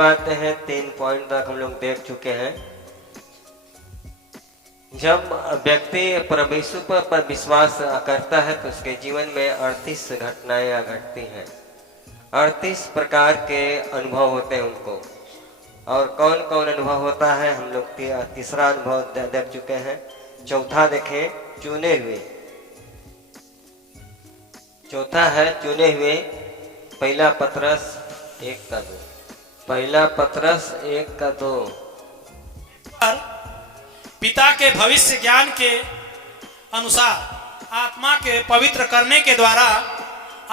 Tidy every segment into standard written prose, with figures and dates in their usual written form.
आते हैं 3 पॉइंट तक हम लोग देख चुके हैं। जब व्यक्ति परमेश्वर पर विश्वास करता है तो उसके जीवन में 38 घटनाएं घटती हैं, 38 प्रकार के अनुभव होते हैं उनको। और कौन कौन अनुभव होता है हम लोग तीसरा अनुभव देख चुके हैं। चौथा देखें, चुने हुए। चौथा है चुने हुए। पहला पतरस 1:2। पहला पतरस 1:2। पिता के भविष्य ज्ञान के अनुसार आत्मा के पवित्र करने के द्वारा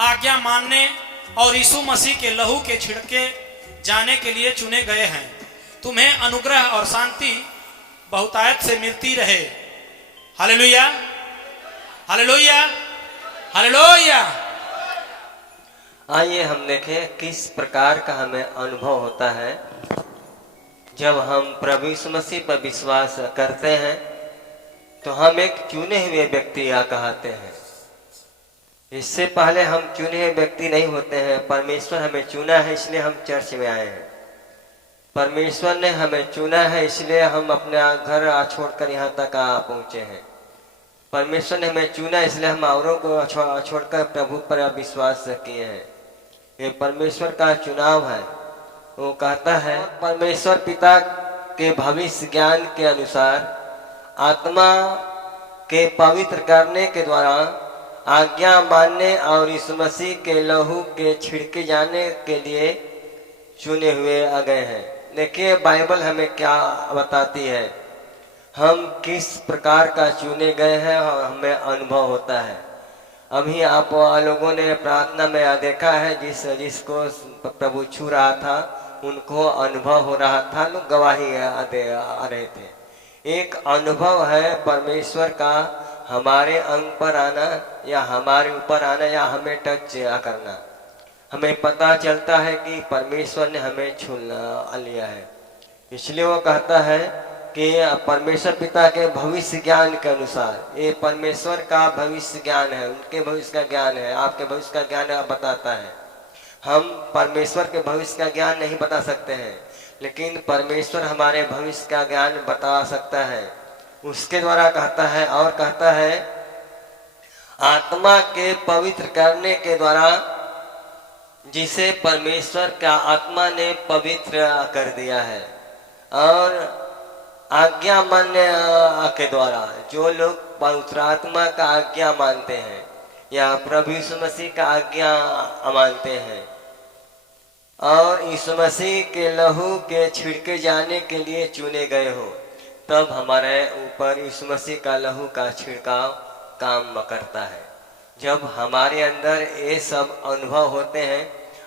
आज्ञा मानने और यीशु मसीह के लहू के छिड़के जाने के लिए चुने गए हैं। तुम्हें अनुग्रह और शांति बहुतायत से मिलती रहे। Hallelujah, hallelujah, hallelujah. आइए हम देखें किस प्रकार का हमें अनुभव होता है जब हम प्रभु यीशु मसीह पर विश्वास करते हैं। तो हम एक चुने हुए व्यक्ति कहते हैं। इससे पहले हम चुने हुए व्यक्ति नहीं होते हैं। परमेश्वर हमें चुना है, इसलिए हम चर्च में आए हैं। परमेश्वर ने हमें चुना है, इसलिए हम अपने घर छोड़कर यहाँ तक पहुँचे हैं। परमेश्वर ने हमें चुना, इसलिए हम औरों को छोड़कर प्रभु पर विश्वास किए हैं। ये परमेश्वर का चुनाव है। वो कहता है परमेश्वर पिता के भविष्य ज्ञान के अनुसार आत्मा के पवित्र करने के द्वारा आज्ञा मानने और यीशु मसीह के लहू के छिड़के जाने के लिए चुने हुए आ गए हैं। देखिए बाइबल हमें क्या बताती है, हम किस प्रकार का चुने गए हैं और हमें अनुभव होता है। अभी आप लोगों ने प्रार्थना में देखा है जिसको प्रभु छू रहा था उनको अनुभव हो रहा था, लोग गवाही दे रहे थे। एक अनुभव है परमेश्वर का हमारे अंग पर आना या हमारे ऊपर आना या हमें टच करना। हमें पता चलता है कि परमेश्वर ने हमें छू लिया है। इसलिए वो कहता है कि परमेश्वर पिता के भविष्य ज्ञान के अनुसार, ये परमेश्वर का भविष्य ज्ञान है, उनके भविष्य का ज्ञान है, आपके भविष्य का ज्ञान बताता है। हम परमेश्वर के भविष्य का ज्ञान नहीं बता सकते हैं, लेकिन परमेश्वर हमारे भविष्य का ज्ञान बता सकता है। उसके द्वारा कहता है, और कहता है आत्मा के पवित्र करने के द्वारा, जिसे परमेश्वर का आत्मा ने पवित्र कर दिया है। और आज्ञा मानने के द्वारा, जो लोग पवित्र आत्मा का आज्ञा मानते हैं या प्रभु यीशु मसीह का आज्ञा मानते हैं और यीशु मसीह के लहू के छिड़के जाने के लिए चुने गए हो, तब हमारे ऊपर यीशु मसीह का लहू का छिड़काव काम करता है। जब हमारे अंदर ये सब अनुभव होते हैं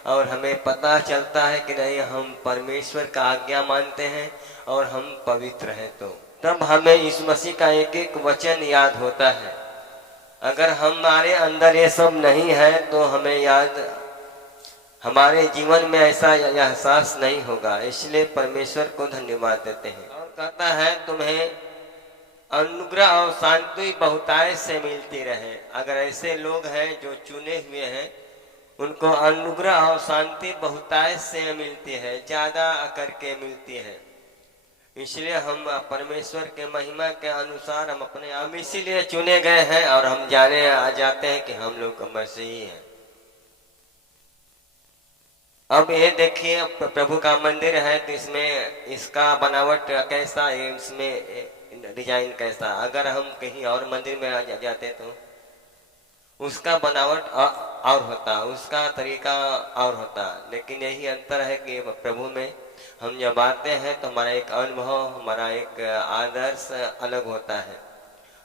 और हमें पता चलता है कि नहीं हम परमेश्वर का आज्ञा मानते हैं और हम पवित्र हैं, तो तब हमें यीशु मसीह का एक एक वचन याद होता है। अगर हमारे अंदर ये सब नहीं है तो हमें याद, हमारे जीवन में ऐसा एहसास नहीं होगा। इसलिए परमेश्वर को धन्यवाद देते हैं। और कहता है तुम्हें अनुग्रह और शांति बहुतायत से मिलती रहे। अगर ऐसे लोग हैं जो चुने हुए हैं, उनको अनुग्रह और शांति बहुतायत से मिलती है, ज्यादा करके मिलती है। इसलिए हम परमेश्वर के महिमा के अनुसार हम इसीलिए चुने गए हैं और हम जाते हैं कि हम लोग मसीही हैं। अब ये देखिए प्रभु का मंदिर है तो इसमें इसका बनावट कैसा है, इसमें डिजाइन कैसा। अगर हम कहीं और मंदिर में जाते तो उसका बनावट और होता, उसका तरीका और होता। लेकिन यही अंतर है कि प्रभु में हम जब आते हैं तो हमारा एक अनुभव, हमारा एक आदर्श अलग होता है।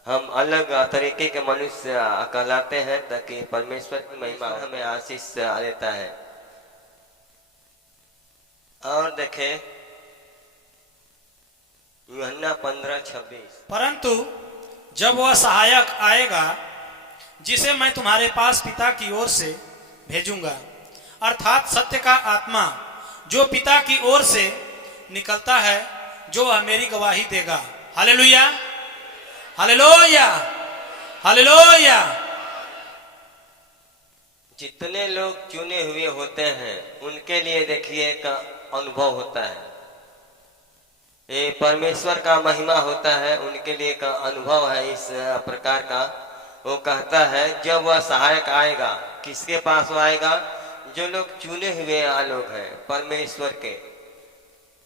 हम अलग तरीके के मनुष्य कहलाते हैं ताकि परमेश्वर की महिमा हमें आशीष देता है। और देखें यूहन्ना 15:26। परंतु जब वह सहायक आएगा जिसे मैं तुम्हारे पास पिता की ओर से भेजूंगा, अर्थात सत्य का आत्मा जो पिता की ओर से निकलता है, जो वह मेरी गवाही देगा। Hallelujah, hallelujah, hallelujah. जितने लोग चुने हुए होते हैं उनके लिए देखिए एक अनुभव होता है। ये परमेश्वर का महिमा होता है, उनके लिए का अनुभव है इस प्रकार का। वो कहता है जब वह सहायक आएगा, किसके पास वो आएगा? जो लोग चुने हुए लोग हैं परमेश्वर के,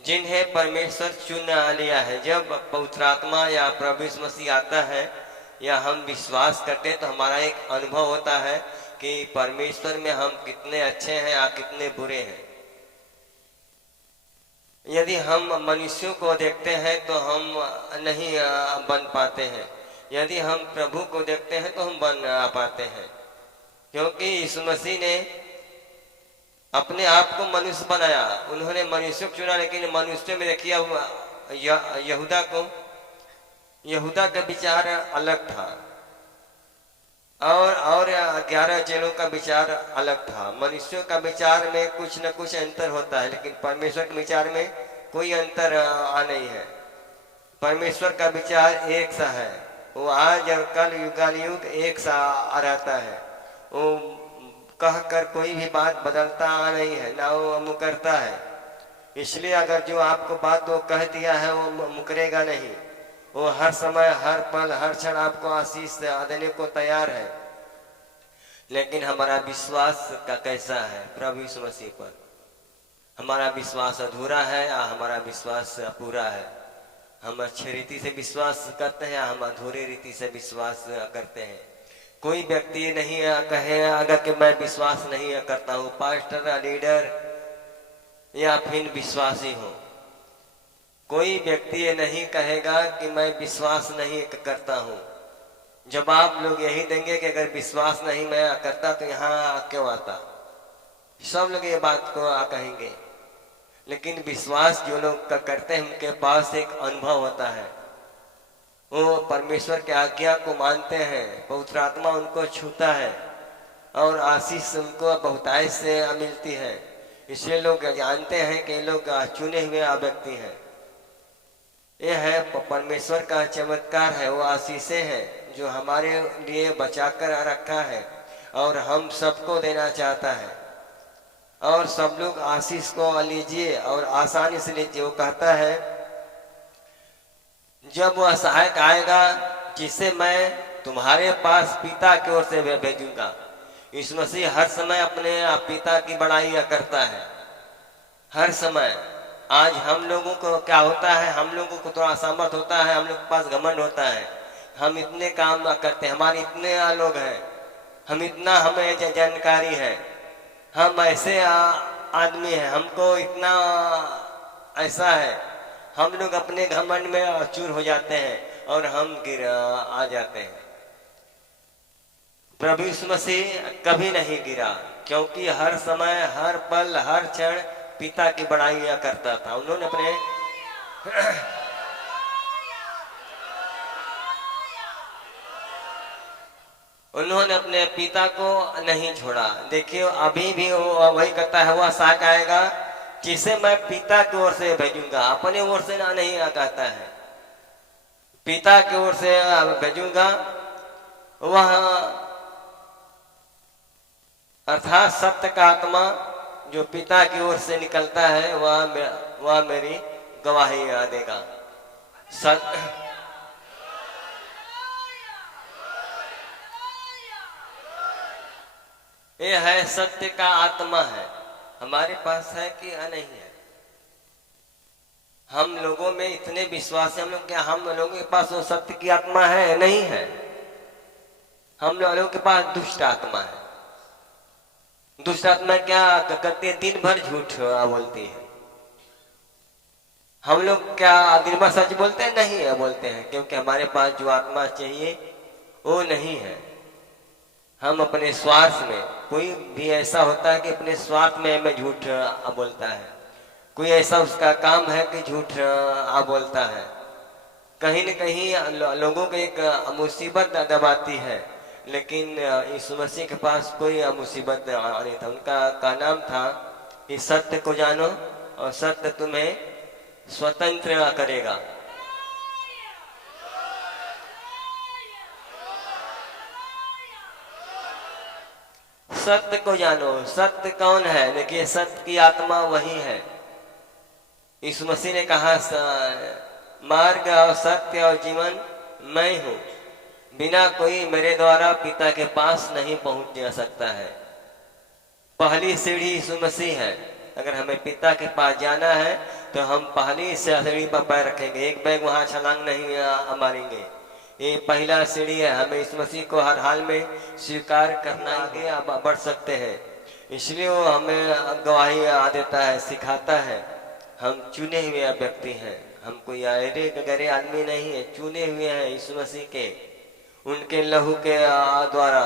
जिन्हें परमेश्वर चुन लिया है। जब पवित्र आत्मा या प्रभु यीशु मसीह आता है या हम विश्वास करते हैं तो हमारा एक अनुभव होता है कि परमेश्वर में हम कितने अच्छे हैं या कितने बुरे हैं। यदि हम मनुष्यों को देखते हैं तो हम नहीं बन पाते हैं, यदि हम प्रभु को देखते हैं तो हम बन पाते हैं, क्योंकि यीशु मसीह ने अपने आप को मनुष्य बनाया। उन्होंने मनुष्य को चुना, लेकिन मनुष्य में देखिए यहूदा का विचार अलग था और 11 चेलों का विचार अलग था। मनुष्यों का विचार में कुछ न कुछ अंतर होता है, लेकिन परमेश्वर के विचार में कोई अंतर नहीं है। परमेश्वर का विचार एक सा है, वो आज और कल युगानुयुग एक सा रहता है। वो कह कर कोई भी बात बदलता नहीं है, ना वो मुकरता है। इसलिए अगर जो आपको बात वो कह दिया है वो मुकरेगा नहीं। वो हर समय, हर पल, हर क्षण आपको आशीष देने को तैयार है। लेकिन हमारा विश्वास का कैसा है प्रभु यीशु मसीह पर? हमारा विश्वास अधूरा है या हमारा विश्वास पूरा है? हम अच्छी रीति से विश्वास करते हैं या हम अधूरी रीति से विश्वास करते हैं? कोई व्यक्ति नहीं कहे अगर कि मैं विश्वास नहीं करता हूँ, पास्टर, लीडर या फिर विश्वासी हूँ। कोई व्यक्ति ये नहीं कहेगा कि मैं विश्वास नहीं करता हूँ। जवाब लोग यही देंगे कि अगर विश्वास नहीं मैं करता तो यहाँ क्यों आता। सब लोग ये बात को कहेंगे। लेकिन विश्वास जो लोग करते हैं उनके पास एक अनुभव होता है। वो परमेश्वर के आज्ञा को मानते हैं, पवित्र आत्मा उनको छूता है और आशीष उनको बहुतायत से मिलती है। इसलिए लोग जानते हैं कि लोग चुने हुए व्यक्ति हैं। यह है परमेश्वर का चमत्कार है, वो आशीषें हैं जो हमारे लिए बचा कर रखा है और हम सबको देना चाहता है। और सब लोग आशीष को लीजिए और आसानी से लीजिए। वो कहता है जब वह सहायक आएगा जिसे मैं तुम्हारे पास पिता की ओर से भेजूंगा। यीशु मसीह हर समय अपने पिता की बड़ाई करता है, हर समय। आज हम लोगों को क्या होता है, हम लोगों को थोड़ा सामर्थ होता है, हम लोग के पास घमंड होता है, हम इतने काम करते हैं, हमारे इतने लोग हैं, हम इतना, हमें जानकारी है, हम ऐसे आदमी हैं, हमको इतना ऐसा है। हम लोग अपने घमंड में चूर हो जाते हैं और हम गिर आ जाते हैं। प्रभु यीशु मसीह कभी नहीं गिरा, क्योंकि हर समय, हर पल, हर क्षण पिता की बड़ाई करता था। उन्होंने अपने पिता को नहीं छोड़ा। देखिए अभी भी वो वही कहता है, वह सहायक आएगा जिसे मैं पिता की ओर से भेजूंगा। अपने ओर से ना नहीं कहता है, पिता की ओर से भेजूंगा। वह अर्थात सत्य का आत्मा जो पिता की ओर से निकलता है वह मेरी गवाही देगा। ये है सत्य का आत्मा है, हमारे पास है कि नहीं है? हम लोगों में इतने विश्वास है, हम लोग क्या, हम लोगों के पास वो सत्य की आत्मा है? नहीं है। हम लोगों के पास दुष्ट आत्मा है। दुष्ट आत्मा क्या करती है? दिन भर झूठ बोलती है। हम लोग क्या दिन भर सच बोलते हैं? नहीं है बोलते हैं, क्योंकि हमारे पास जो आत्मा चाहिए वो नहीं है। हम अपने स्वार्थ में, कोई भी ऐसा होता है कि अपने स्वार्थ में हमें झूठ बोलता है, कोई ऐसा उसका काम है कि झूठ बोलता है। कहीं न कहीं लोगों को एक मुसीबत दबाती है, लेकिन यीशु मसीह के पास कोई मुसीबत नहीं था। उनका नाम था कि सत्य को जानो और सत्य तुम्हें स्वतंत्र करेगा। सत्य को जानो। सत्य कौन है? देखिए सत्य की आत्मा वही है यीशु मसीह ने कहा मार्ग और सत्य और जीवन मैं हूं, बिना कोई मेरे द्वारा पिता के पास नहीं पहुंच जा सकता है। पहली सीढ़ी यीशु मसीह है। अगर हमें पिता के पास जाना है तो हम पहली सीढ़ी पर पैर रखेंगे, एक बैग वहां छलांग नहीं मारेंगे। ये पहला सीढ़ी है। हमें इस मसीह को हर हाल में स्वीकार करना, आगे अब बढ़ सकते हैं। इसलिए वो हमें गवाही देता है, सिखाता है। हम चुने हुए व्यक्ति हैं, हम कोई अरे गरे आदमी नहीं है, चुने हुए हैं यीशु मसीह के, उनके लहू के द्वारा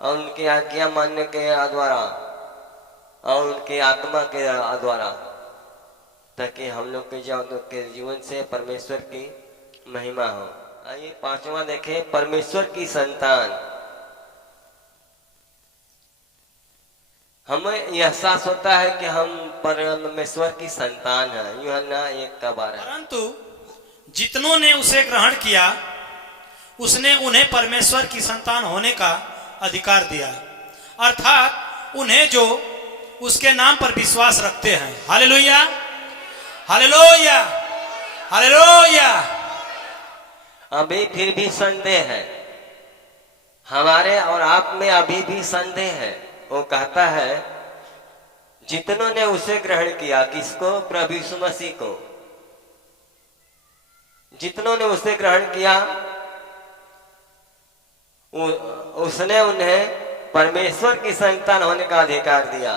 और उनकी आज्ञा मानने के द्वारा और उनके आत्मा के द्वारा, ताकि हम लोग के जीवन से परमेश्वर की महिमा हो। आइए पांचवा देखें, परमेश्वर की संतान। हमें एहसास होता है कि हम परमेश्वर की संतान हैं, यूहन्ना 1:12। परंतु जितनों ने उसे ग्रहण किया उसने उन्हें परमेश्वर की संतान होने का अधिकार दिया, अर्थात उन्हें जो उसके नाम पर विश्वास रखते हैं। Hallelujah, hallelujah, hallelujah. अभी फिर भी संदेह है हमारे और आप में, अभी भी संदेह है। वो कहता है जितनों ने उसे ग्रहण किया, किसको? प्रभु यीशु मसीह को। जितनों ने उसे ग्रहण किया उसने उन्हें परमेश्वर की संतान होने का अधिकार दिया,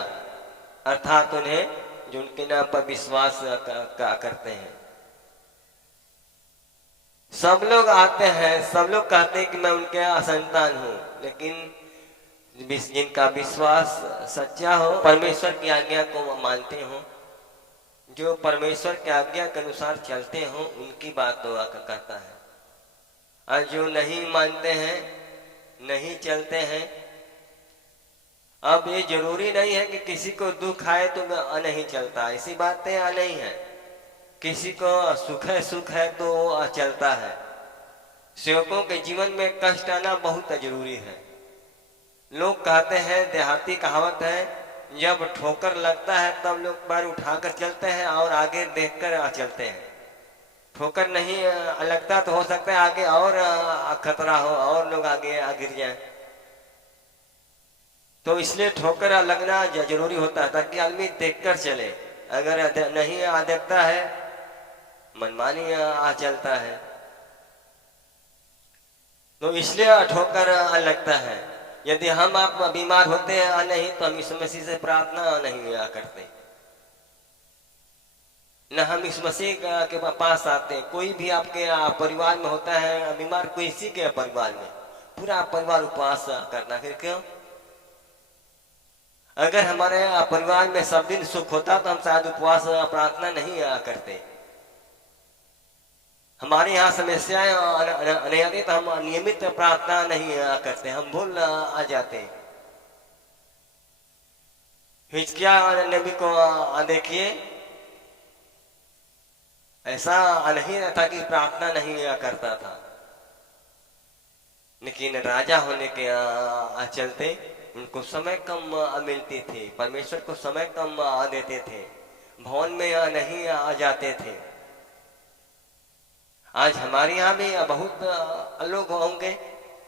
अर्थात उन्हें जो उनके नाम पर विश्वास करते हैं। सब लोग आते हैं, सब लोग कहते हैं कि मैं उनके संतान हूं, लेकिन जिनका विश्वास सच्चा हो, परमेश्वर की आज्ञा को मानते हो, जो परमेश्वर की आज्ञा के अनुसार चलते हो, उनकी बात तो कहता है। और जो नहीं मानते हैं, नहीं चलते हैं, अब ये जरूरी नहीं है कि किसी को दुख आए तो नहीं चलता, ऐसी बातें नहीं है। किसी को सुख है तो वो चलता है। सेवकों के जीवन में कष्ट आना बहुत जरूरी है। लोग कहते हैं, देहाती कहावत है, जब ठोकर लगता है तब लोग पैर उठाकर चलते हैं और आगे देखकर चलते हैं। ठोकर नहीं लगता तो हो सकता है आगे और खतरा हो और लोग आगे गिर जाएं। तो इसलिए ठोकर लगना जरूरी होता है ताकि आदमी देखकर चले। अगर नहीं देखता है, मनमानी चलता है, तो इसलिए ठोकर लगता है। यदि हम आप बीमार होते हैं नहीं तो हम यीशु मसीह से प्रार्थना नहीं करते, न हम यीशु मसीह के पास आते। कोई भी आपके परिवार में होता है बीमार, कोई इसी के परिवार में पूरा परिवार उपवास करना, फिर क्यों? अगर हमारे परिवार में सब दिन सुख होता तो हम शायद उपवास प्रार्थना नहीं करते। हमारे यहाँ समस्याएं नहीं आती तो हम नियमित प्रार्थना नहीं करते, हम भूल आ जाते। हिजकिय्याह नबी को देखिए, ऐसा नहीं था कि प्रार्थना नहीं करता था, लेकिन राजा होने के चलते उनको समय कम मिलती थी, परमेश्वर को समय कम देते थे, भवन में नहीं आ जाते थे। आज हमारे यहाँ भी बहुत लोग होंगे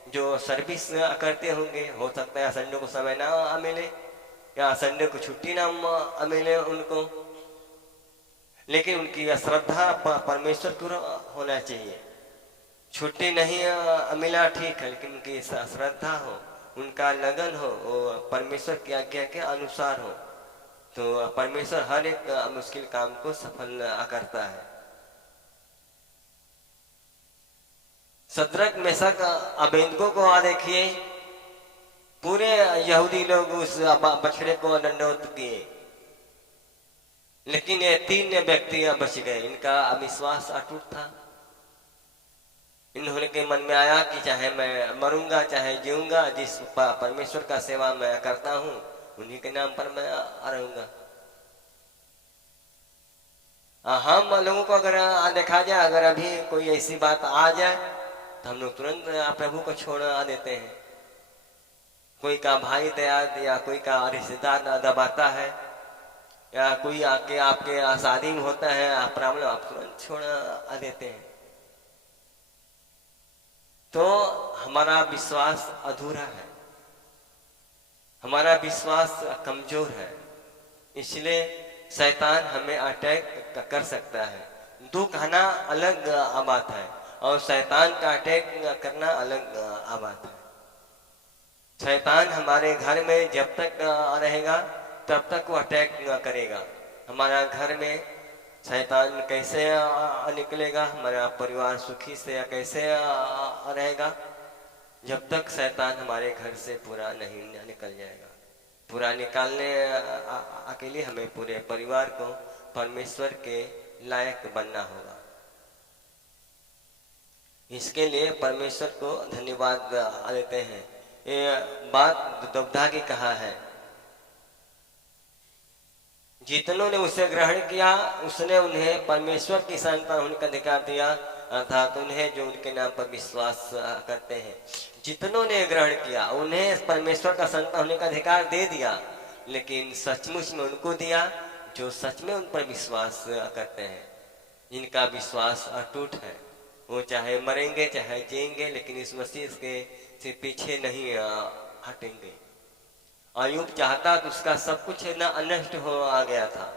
जो सर्विस करते होंगे, हो सकता है संडे को समय ना मिले या संडे को छुट्टी ना मिले उनको, लेकिन उनकी श्रद्धा परमेश्वर को होना चाहिए। छुट्टी नहीं मिला ठीक है, लेकिन उनकी श्रद्धा हो, उनका लगन हो, वो परमेश्वर की आज्ञा के अनुसार हो, तो परमेश्वर हर एक मुश्किल काम को सफल करता है। शद्रक मेशक अबेदनगो को देखिए, पूरे यहूदी लोग उस बछड़े को दंडवत किए, लेकिन ये 3 व्यक्ति बच गए। इनका अविश्वास अटूट था। इन्होंने के मन में आया कि चाहे मैं मरूंगा चाहे जीऊंगा, जिस परमेश्वर का सेवा मैं करता हूं उन्हीं के नाम पर मैं रहूंगा। हम लोगों को अगर देखा जाए, अगर अभी कोई ऐसी बात आ जाए तो हम लोग तुरंत प्रभु को छोड़ देते हैं। कोई का भाई दया या कोई का रिश्तेदार दबाता है या कोई आके आपके शादी में होता है, आप प्रॉब्लम आप तुरंत छोड़ देते हैं, तो हमारा विश्वास अधूरा है, हमारा विश्वास कमजोर है। इसलिए शैतान हमें अटैक कर सकता है। दुख आना अलग बात है और शैतान का अटैक करना अलग बात है। शैतान हमारे घर में जब तक रहेगा तब तक वो अटैक करेगा। हमारा घर में शैतान कैसे निकलेगा, हमारा परिवार सुखी से कैसे रहेगा, जब तक शैतान हमारे घर से पूरा नहीं निकल जाएगा। पूरा निकालने के लिए हमें पूरे परिवार को परमेश्वर के लायक बनना होगा। इसके लिए परमेश्वर को धन्यवाद देते हैं। ये बात दुबधा की कहा है, जितनों ने उसे ग्रहण किया उसने उन्हें परमेश्वर की संतान होने का अधिकार दिया, अर्थात उन्हें जो उनके नाम पर विश्वास करते हैं। जितनों ने ग्रहण किया उन्हें परमेश्वर का संतान होने का अधिकार दे दिया, लेकिन सचमुच में उनको दिया जो सच में उन पर विश्वास करते हैं, जिनका विश्वास अटूट है। वो चाहे मरेंगे चाहे जिएंगे, लेकिन इस मसीह के से पीछे नहीं हटेंगे। अय्यूब चाहता तो उसका सब कुछ ना नष्ट हो आ गया था।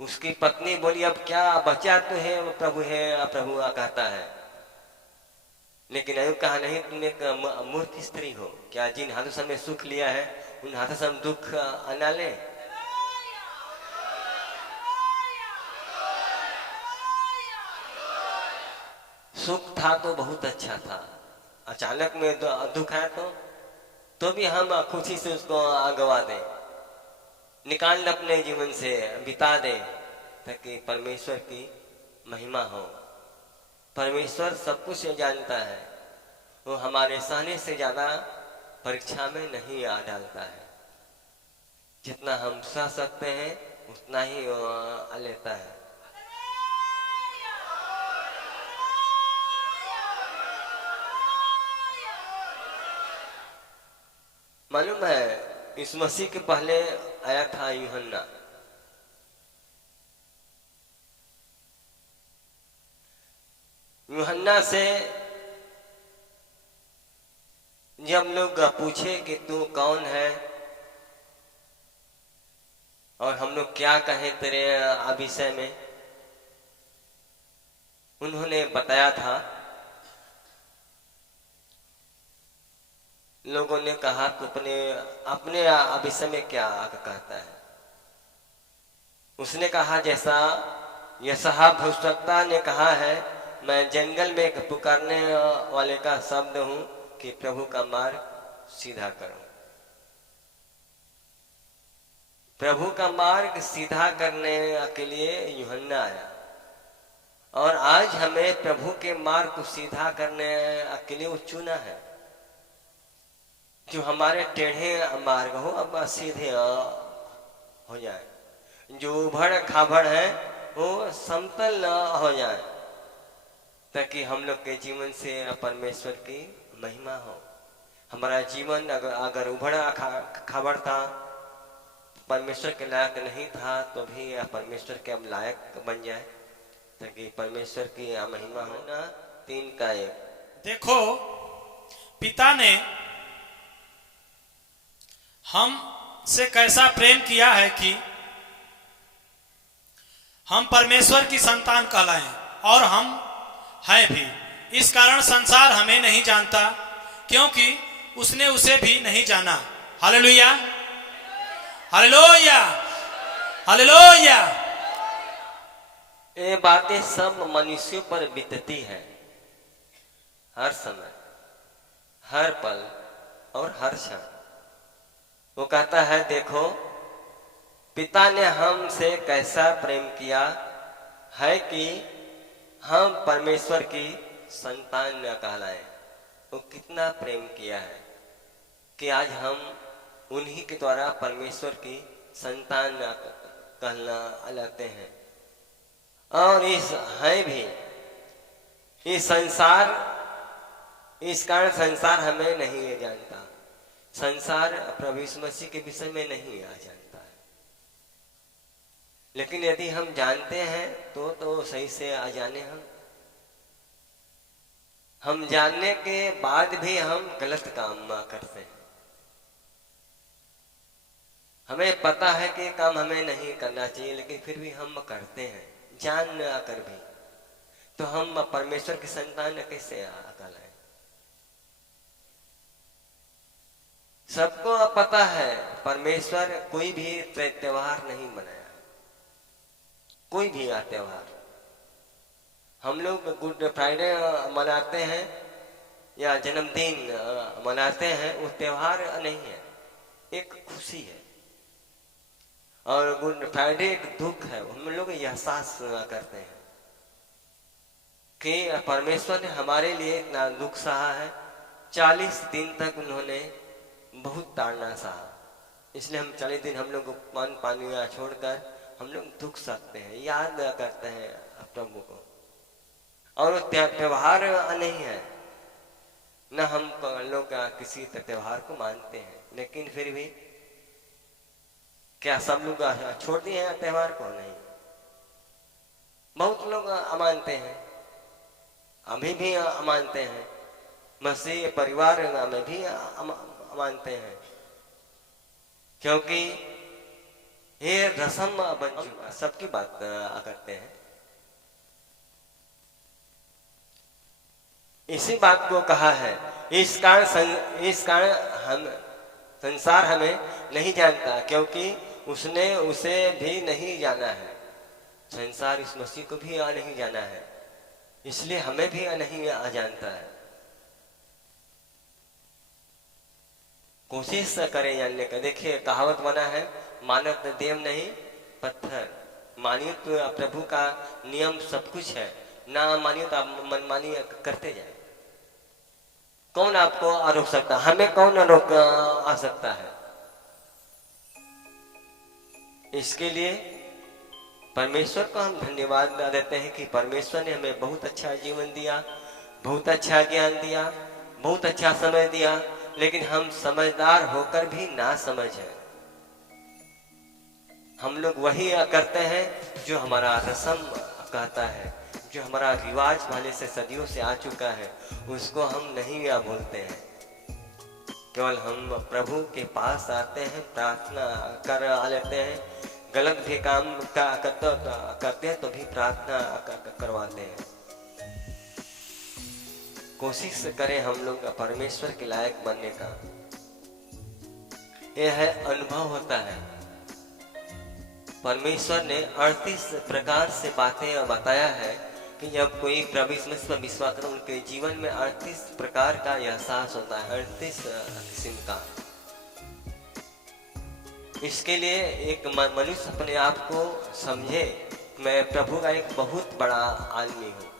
उसकी पत्नी बोली अब क्या बचा तो है प्रभु कहता है, लेकिन अय्यूब कहा नहीं, तुम एक मूर्ख स्त्री हो, क्या जिन हाथों से हमने सुख लिया है उन हाथों से हम दुख ना ले। सुख था तो बहुत अच्छा था, अचानक में दुख है तो भी हम खुशी से उसको गवा दें, निकाल अपने जीवन से बिता दें, ताकि परमेश्वर की महिमा हो। परमेश्वर सब कुछ जानता है, वो हमारे सहने से ज्यादा परीक्षा में नहीं आ डालता है। जितना हम सह सकते हैं उतना ही वो लेता है। मालूम है इस मसीह के पहले आया था यूहन्ना। यूहन्ना से जब लोग पूछे कि तू कौन है और हम लोग क्या कहें तेरे विषय में, उन्होंने बताया था। लोगों ने कहा तो अपने विषय में क्या कहता है। उसने कहा जैसा यशायाह भविष्यवक्ता ने कहा है, मैं जंगल में एक पुकारने वाले का शब्द हूं कि प्रभु का मार्ग सीधा करो। प्रभु का मार्ग सीधा करने के लिए यूहन्ना आया, और आज हमें प्रभु के मार्ग को सीधा करने के लिए वो चुना है। जो हमारे टेढ़े मार्ग हो अब सीधे हो जाए, जो उभड़ खाबड़ है वो समतल हो जाए, ताकि हम लोग के जीवन से परमेश्वर की महिमा हो। हमारा जीवन अगर उभड़ा खाबड़ था, परमेश्वर के लायक नहीं था, तो भी परमेश्वर के अब लायक बन जाए, ताकि परमेश्वर की महिमा हो ना। 3 का 1। देखो, पिता ने हम से कैसा प्रेम किया है कि हम परमेश्वर की संतान कहलाएं, और हम हैं भी। इस कारण संसार हमें नहीं जानता, क्योंकि उसने उसे भी नहीं जाना। Hallelujah, hallelujah, hallelujah. ये बातें सब मनुष्यों पर बीतती है, हर समय, हर पल और हर क्षण। वो कहता है देखो, पिता ने हमसे कैसा प्रेम किया है कि हम परमेश्वर की संतान कहलाएं। वो कितना प्रेम किया है कि आज हम उन्हीं के द्वारा परमेश्वर की संतान कहना लगते हैं। और इस है भी इस संसार, इस कारण संसार हमें नहीं जानता। संसार प्रभु यीशु मसीह के विषय में नहीं जानता है। लेकिन यदि हम जानते हैं तो सही से अजाने हम जानने के बाद भी हम गलत काम करते हैं। हमें पता है कि काम हमें नहीं करना चाहिए, लेकिन फिर भी हम करते हैं जान कर भी। तो हम परमेश्वर की संतान कैसे कहलाए? सबको पता है परमेश्वर कोई भी त्योहार नहीं मनाया, कोई भी त्योहार। हम लोग गुड फ्राइडे मनाते हैं या जन्मदिन मनाते हैं, वो त्योहार नहीं है, एक खुशी है। और गुड फ्राइडे एक दुख है। हम लोग एहसास करते हैं कि परमेश्वर ने हमारे लिए इतना दुख सहा है। 40 दिन तक उन्होंने बहुत ताड़ना सहा, इसलिए हम 40 दिन हम लोग पान पानी छोड़कर हम लोग दुख सकते हैं, याद करते हैं प्रभु को। और त्योहार नहीं है, न हम लोग किसी त्योहार को मानते हैं, लेकिन फिर भी क्या सब लोग छोड़ दिए हैं त्योहार को? नहीं, बहुत लोग मानते हैं, अभी भी मानते हैं। मसीह परिवार में भी मानते हैं, क्योंकि ये रस्म बन चुका, सबकी बात करते हैं। इसी बात को कहा है, इस कारण हम संसार हमें नहीं जानता, क्योंकि उसने उसे भी नहीं जाना है। संसार इस मसीह को भी नहीं जाना है, इसलिए हमें भी नहीं जानता है। कोशिश करें जानने का। देखिए कहावत बना है, मानत देव नहीं पत्थर। मानिए तो प्रभु का नियम सब कुछ है, ना मानिए तो आप मनमानी करते जाए। कौन आपको रोक सकता? हमें कौन रोक आ सकता है? इसके लिए परमेश्वर को हम धन्यवाद देते हैं कि परमेश्वर ने हमें बहुत अच्छा जीवन दिया, बहुत अच्छा ज्ञान दिया, बहुत अच्छा समय दिया, लेकिन हम समझदार होकर भी ना समझ है। हम लोग वही करते हैं जो हमारा रस्म कहता है, जो हमारा रिवाज पहले से सदियों से आ चुका है, उसको हम नहीं बोलते हैं। केवल हम प्रभु के पास आते हैं, प्रार्थना कर लेते हैं, गलत भी काम करते हैं तो भी प्रार्थना करवाते हैं। कोशिश करें हम लोग परमेश्वर के लायक बनने का। यह है अनुभव होता है। परमेश्वर ने 38 प्रकार से बातें बताया है कि जब कोई प्रभु यीशु मसीह पर विश्वास करे, उनके जीवन में 38 प्रकार का एहसास होता है, 38 किस्म का। इसके लिए एक मनुष्य अपने आप को समझे, मैं प्रभु का एक बहुत बड़ा आदमी हूँ।